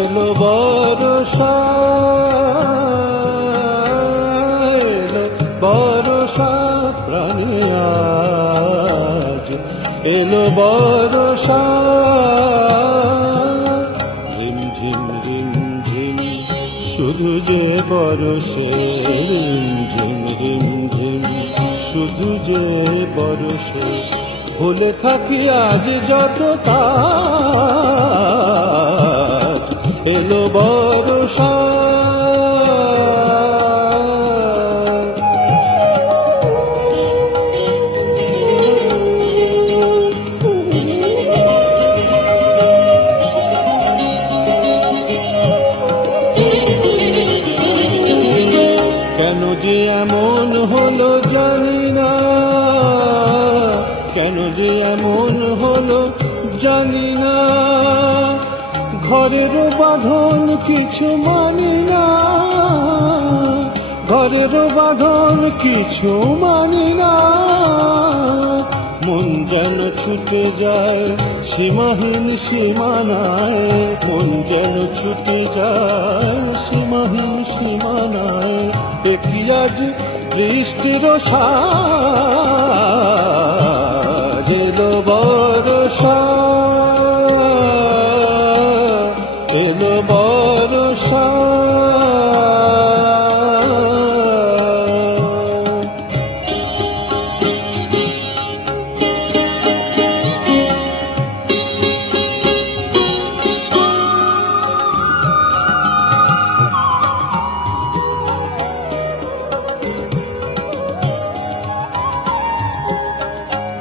এলো বর্ষা, এলো বর্ষা প্রাণে আজ, এলো বর্ষা রিমঝিম রিমঝিম শুধু যে বরষে, রিমঝিম রিমঝিম শুধু যে বরষে। ভুলে থাকি আজ যত কাজ, এলো বর্ষা। কেন যে এমন হলো জানি না, কেন যে এমন হলো জানি না, ঘরের বাঁধন কিছু মানি না, ঘরের বাঁধন কিছু মানি না। মন যেন ছুটে যায় সীমাহীন সীমানায়, মন যেন ছুটে যায় সীমাহীন সীমানায়। দেখি আজ বৃষ্টির সাজ, এলো বর্ষা, এলো বর্ষা।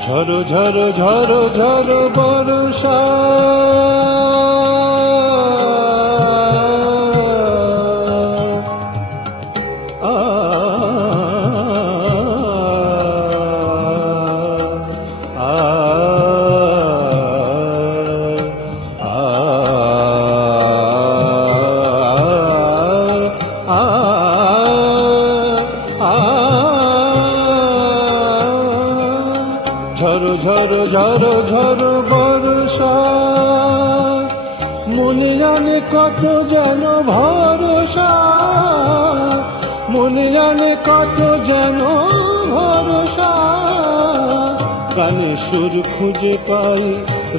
ঝরো ঝরো ঝরো ঝরো বর্ষা, ঝরো ঝরো ঝরো ঝরো বর্ষা। মনে জানে কত যেন ভরসা, মনে জানে কত যেন ভরসা। গানে সুর খুঁজে পাই,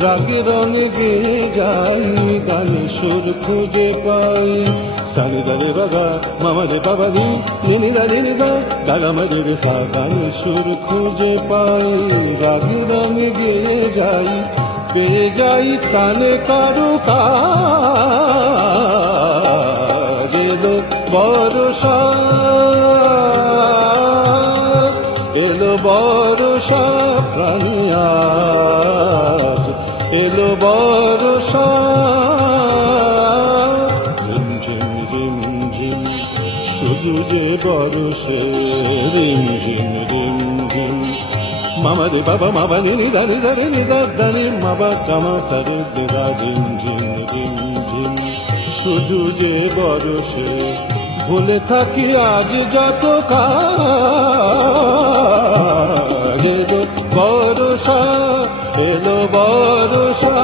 রাগে রঙে গেয়ে যাই, গানে সুর খুঁজে পাই। সানি দারে বাবা মামা রে বাবা রি, নিনি দা নিনি দা দাদা মারে রে সা। গানে সুর খুঁজে পাই, রাগে রঙে গেয়ে যাই, পেয়ে যাই কানে কারো কাজ। এলো বর্ষা, এলো বর্ষা প্রাণী আজ, এলো বর্ষা। রিমঝিম রিমঝিম শুধু যে বরষে, রিমঝিম রিমঝিম। মামা রে বাবা মামা নিনি দানি দানি নিদা দানি মাবা কামা সারে দিদা। রিমঝিম রিমঝিম শুধু যে বরষে, ভুলে থাকি আজ যত কাজ। এলো বর্ষা, এলো বর্ষা।